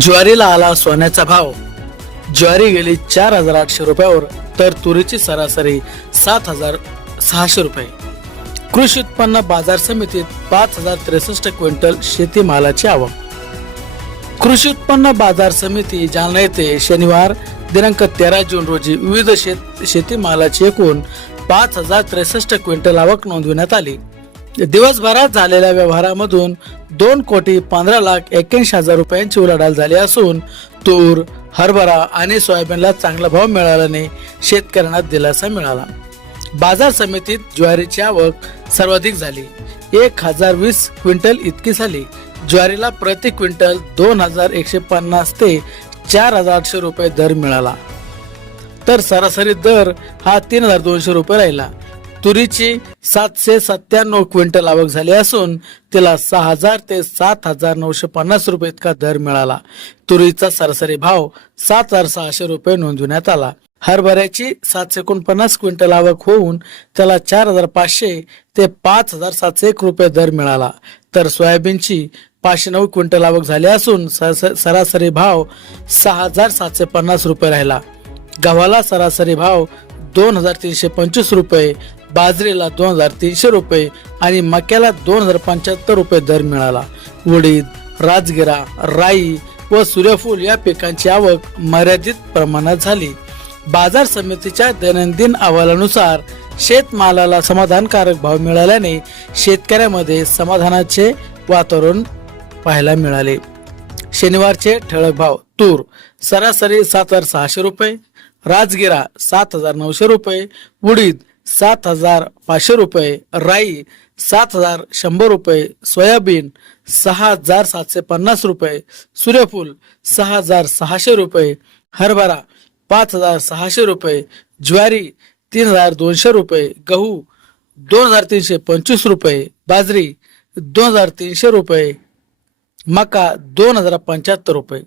ज्वारीला आला सोन्याचा भाव. ज्वारी गेली 4,800 रुपयावर तर तुरीची सरासरी 7,600 रुपये. कृषी उत्पन्न बाजार समितीत 5,063 क्विंटल शेतीमालाची आवक. कृषी उत्पन्न बाजार समिती जालना येथे शनिवार दिनांक 13 जून रोजी विविध शेतीमालाची एकूण 5,063 क्विंटल आवक नोंदविण्यात आली. दिवसभरात झालेल्या व्यवहारामधून 2,15,81,000 रुपयांची उलाढाल झाली असून तूर, हरभरा आणि सोयाबीनला चांगला भाव मिळाल्याने शेतकऱ्यांना दिलासा मिळाला. बाजार समितीत ज्वारीची आवक सर्वाधिक झाली, 1,020 क्विंटल इतकी झाली. ज्वारीला प्रति क्विंटल 2,150 ते 4,800 रुपये दर मिळाला, तर सरासरी दर हा 3,200 रुपये राहिला. तुरीची 797 क्विंटल आवक झाली असून तिला 6,000 ते 7,950 रुपये इतका दर मिळाला. तुरीचा सरासरी भाव 7,600 रुपये नोंदवण्यात आला. हरभऱ्याची 749 क्विंटल आवक होऊन त्याला 4,500 ते 5,701 रुपये दर मिळाला, तर सोयाबीनची 509 क्विंटल आवक झाली असून सरासरी भाव 6,750 रुपये राहिला. गव्हाला सरासरी भाव 2,325 रुपये, बाजरीला 2,300 रुपये आणि मक्याला 2,075 रुपये दर मिळाला. उडीद, राजगिरा, राई व सूर्यफूल या पिकांची आवक मर्यादित प्रमाणात झाली. बाजार समितीच्या दैनंदिन अहवालानुसार शेतमालाला समाधानकारक भाव मिळाल्याने शेतकऱ्यामध्ये समाधानाचे वातावरण पाहायला मिळाले. शनिवारचे ठळक भाव. तूर सरासरी 7,600 रुपये, राजगिरा 7,900 रुपये, उडीद 7,500 रुपये, राई 7,100 रुपये, सोयाबीन 6,750 रुपये, सूर्यफूल 6,600 रुपये, हरभरा 5,600 रुपये, ज्वारी 3,200 रुपये, गहू 2,325 रुपये, बाजरी 2,300 रुपये, मका 2,075 रुपये.